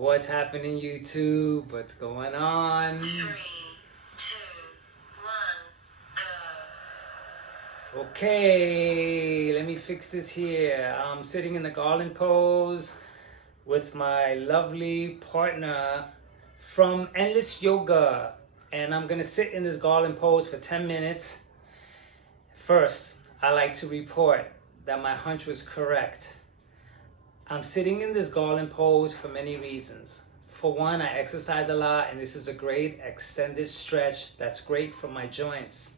What's happening, YouTube? What's going on? 3, 2, 1, go. Okay, let me fix this here. I'm sitting in the garland pose with my lovely partner from Endless Yoga. And I'm gonna sit in this garland pose for 10 minutes. First, I like to report that my hunch was correct. I'm sitting in this garland pose for many reasons. For one, I exercise a lot, and this is a great extended stretch that's great for my joints.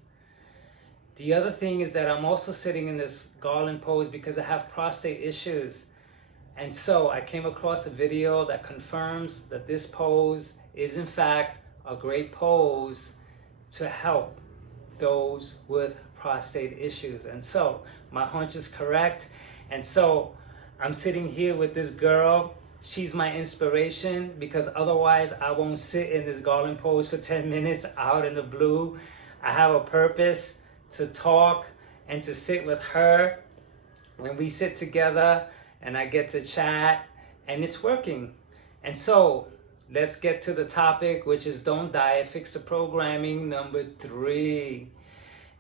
The other thing is that I'm also sitting in this garland pose because I have prostate issues. And so I came across a video that confirms that this pose is in fact a great pose to help those with prostate issues. And so my hunch is correct. And so I'm sitting here with this girl. She's my inspiration because otherwise I won't sit in this garland pose for 10 minutes out in the blue. I have a purpose to talk and to sit with her when we sit together and I get to chat, and it's working. And so let's get to the topic, which is don't diet, fix the programming, number 3.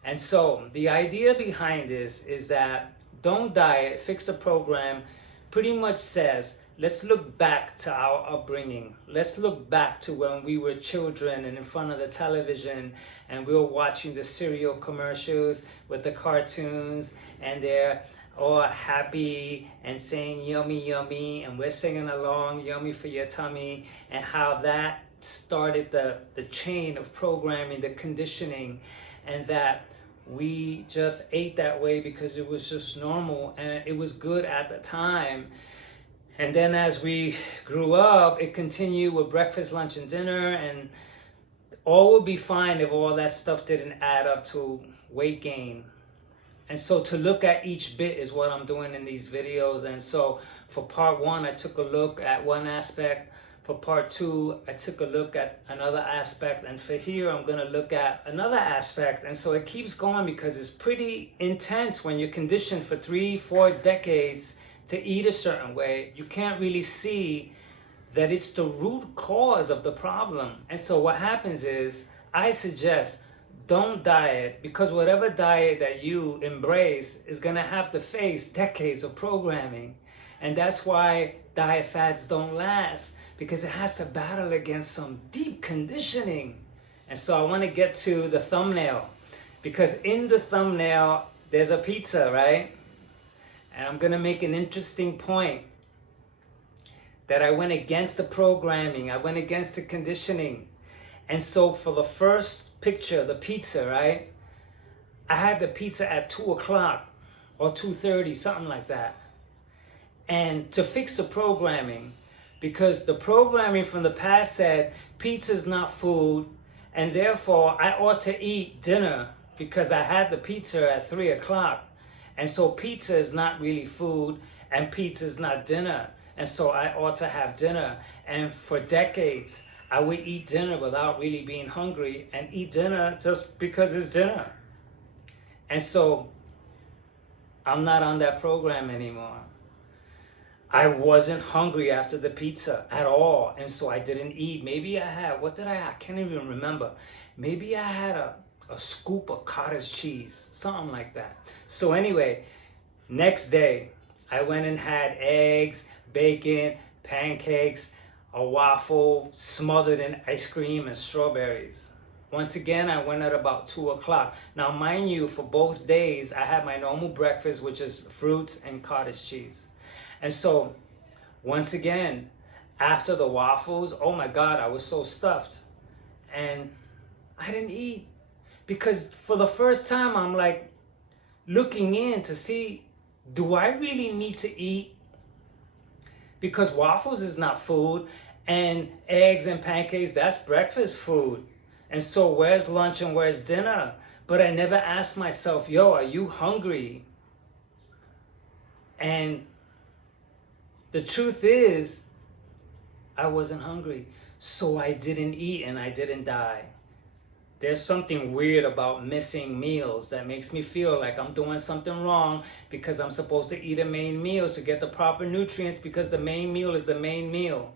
And so the idea behind this is that don't diet, fix the program pretty much says, let's look back to our upbringing. Let's look back to when we were children and in front of the television and we were watching the cereal commercials with the cartoons and they're all happy and saying yummy, yummy, and we're singing along, yummy for your tummy, and how that started the chain of programming, the conditioning, and that we just ate that way because it was just normal and it was good at the time. And then as we grew up, it continued with breakfast, lunch, and dinner, and all would be fine if all that stuff didn't add up to weight gain. And so to look at each bit is what I'm doing in these videos. And so for part 1, I took a look at one aspect. For part 2, I took a look at another aspect. And for here, I'm going to look at another aspect. And so it keeps going because it's pretty intense when you're conditioned for 3-4 decades to eat a certain way. You can't really see that it's the root cause of the problem. And so what happens is I suggest don't diet, because whatever diet that you embrace is going to have to face decades of programming. And that's why diet fads don't last, because it has to battle against some deep conditioning. And so I want to get to the thumbnail, because in the thumbnail there's a pizza, right? And I'm going to make an interesting point that I went against the programming, I went against the conditioning. And so for the first picture, the pizza, right? I had the pizza at 2 o'clock or 2:30, something like that. And to fix the programming, because the programming from the past said pizza is not food, and therefore I ought to eat dinner because I had the pizza at 3 o'clock. And so pizza is not really food, and pizza is not dinner. And so I ought to have dinner. And for decades, I would eat dinner without really being hungry and eat dinner just because it's dinner. And so I'm not on that program anymore. I wasn't hungry after the pizza at all. And so I didn't eat. Maybe I had, what did I have? I can't even remember. Maybe I had a scoop of cottage cheese, something like that. So anyway, next day, I went and had eggs, bacon, pancakes, a waffle smothered in ice cream and strawberries. Once again, I went at about 2 o'clock. Now, mind you, for both days, I had my normal breakfast, which is fruits and cottage cheese. And so, once again, after the waffles, oh my God, I was so stuffed. And I didn't eat. Because for the first time, I'm like looking in to see, do I really need to eat? Because waffles is not food, and eggs and pancakes, that's breakfast food. And so where's lunch and where's dinner? But I never asked myself, yo, are you hungry? And the truth is, I wasn't hungry. So I didn't eat and I didn't die. There's something weird about missing meals that makes me feel like I'm doing something wrong because I'm supposed to eat a main meal to get the proper nutrients, because the main meal is the main meal.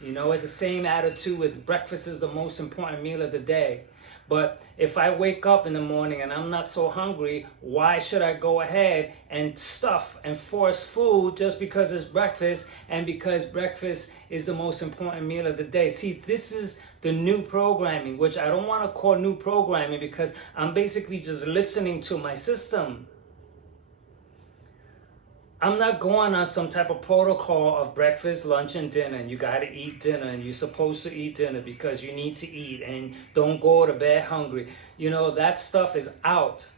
You know, it's the same attitude with breakfast is the most important meal of the day. But if I wake up in the morning and I'm not so hungry, why should I go ahead and stuff and force food just because it's breakfast and because breakfast is the most important meal of the day? See, this is the new programming, which I don't want to call new programming because I'm basically just listening to my system. I'm not going on some type of protocol of breakfast, lunch, and dinner, and you got to eat dinner, and you're supposed to eat dinner because you need to eat, and don't go to bed hungry. You know, that stuff is out.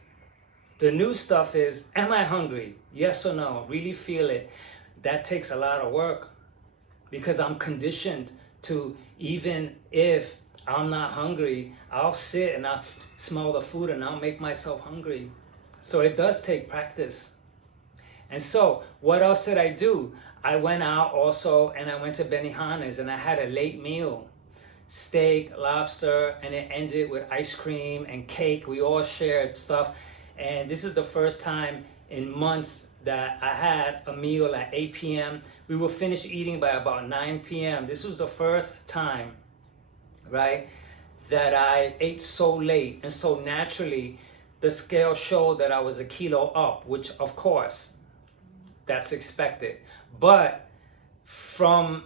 The new stuff is, am I hungry? Yes or no? Really feel it. That takes a lot of work because I'm conditioned to, even if I'm not hungry, I'll sit and I'll smell the food and I'll make myself hungry. So it does take practice. And so, what else did I do? I went out also and I went to Benihana's and I had a late meal. Steak, lobster, and it ended with ice cream and cake. We all shared stuff. And this is the first time in months that I had a meal at 8 p.m. We were finished eating by about 9 p.m. This was the first time, right, that I ate so late. And so naturally, the scale showed that I was a kilo up, which of course, that's expected. But from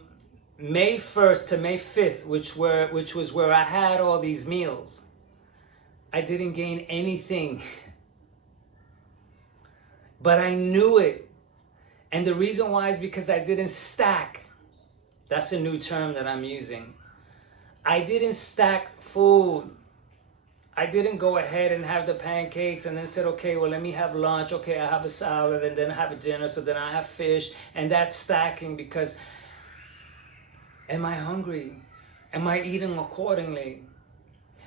May 1st to May 5th, which was where I had all these meals, I didn't gain anything. But I knew it. And the reason why is because I didn't stack. That's a new term that I'm using. I didn't stack food. I didn't go ahead and have the pancakes and then said, okay, well, let me have lunch. Okay, I have a salad and then I have a dinner. So then I have fish. And that's stacking because am I hungry? Am I eating accordingly?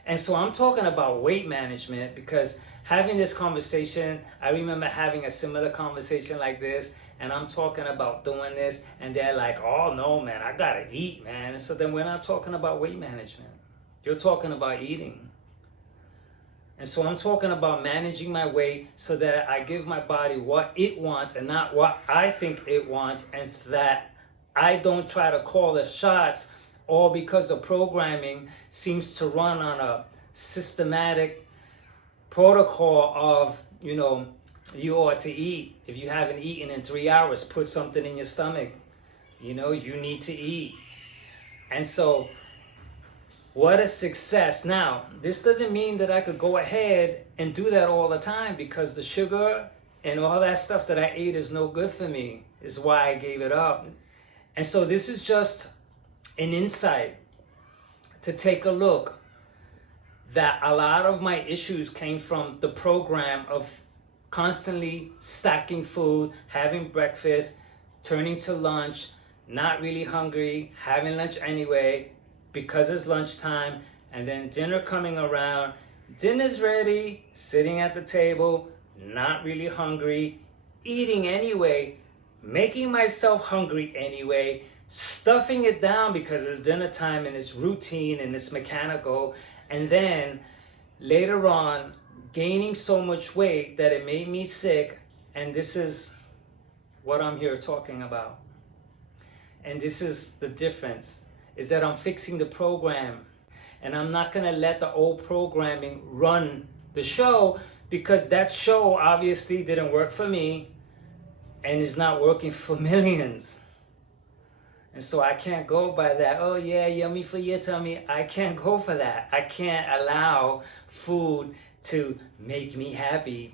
And so I'm talking about weight management because having this conversation, I remember having a similar conversation like this. And I'm talking about doing this. And they're like, oh, no, man, I got to eat, man. And so then we're not talking about weight management. You're talking about eating. And so I'm talking about managing my weight so that I give my body what it wants and not what I think it wants, and so that I don't try to call the shots, all because the programming seems to run on a systematic protocol of, you know, you ought to eat. If you haven't eaten in 3 hours, put something in your stomach. You know, you need to eat. And so what a success. Now, this doesn't mean that I could go ahead and do that all the time because the sugar and all that stuff that I ate is no good for me. Is why I gave it up. And so this is just an insight to take a look that a lot of my issues came from the program of constantly stacking food, having breakfast, turning to lunch, not really hungry, having lunch anyway, because it's lunchtime, and then dinner coming around, dinner's ready, sitting at the table, not really hungry, eating anyway, making myself hungry anyway, stuffing it down because it's dinner time and it's routine and it's mechanical, and then later on gaining so much weight that it made me sick. And this is what I'm here talking about. And this is the difference, is that I'm fixing the program. And I'm not gonna let the old programming run the show, because that show obviously didn't work for me and is not working for millions. And so I can't go by that, oh yeah, yummy for your tummy. I can't go for that. I can't allow food to make me happy.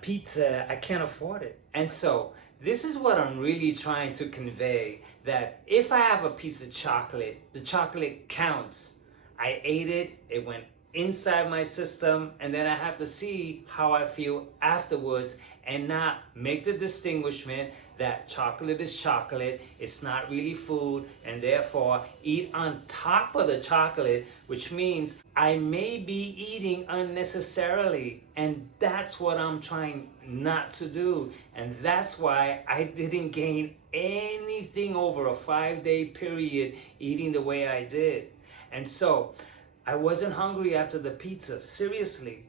Pizza, I can't afford it. And so this is what I'm really trying to convey, that if I have a piece of chocolate, the chocolate counts. I ate it, it went inside my system, and then I have to see how I feel afterwards and not make the distinguishment that chocolate is chocolate, it's not really food, and therefore eat on top of the chocolate, which means I may be eating unnecessarily. And that's what I'm trying not to do. And that's why I didn't gain anything over a 5-day period eating the way I did. And so I wasn't hungry after the pizza, seriously.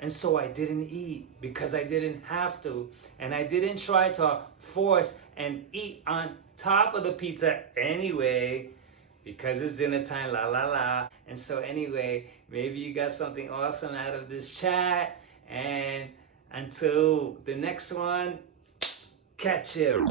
And so I didn't eat because I didn't have to. And I didn't try to force and eat on top of the pizza anyway, because it's dinner time, la la la. And so anyway, maybe you got something awesome out of this chat. And until the next one, catch you.